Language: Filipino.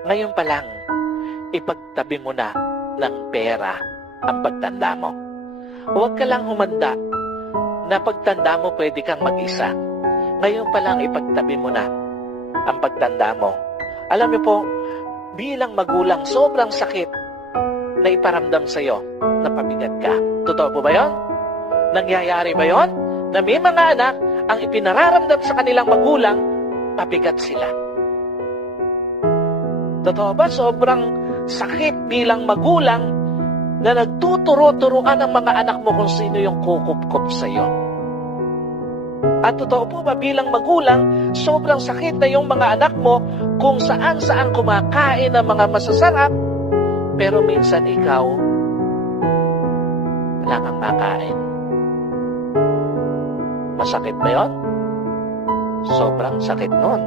Ngayon pa lang, ipagtabi mo na ng pera ang pagtanda mo. Huwag ka lang humanda na pagtanda mo pwede kang mag-isa. Ngayon pa lang ipagtabi mo na ang pagtanda mo. Alam niyo po, bilang magulang, sobrang sakit na iparamdam sa iyo na pabigat ka. Totoo po ba yun? Nangyayari ba yun? Na may mga anak, ang ipinararamdam sa kanilang magulang, pabigat sila. Totoo ba? Sobrang sakit bilang magulang na nagtuturo-turuan ang mga anak mo kung sino yung kukup-kup sa iyo. At totoo po ba bilang magulang, sobrang sakit na yung mga anak mo kung saan-saan kumakain ng mga masasarap, pero minsan ikaw, wala kang makain. Masakit ba yun? Sobrang sakit nun.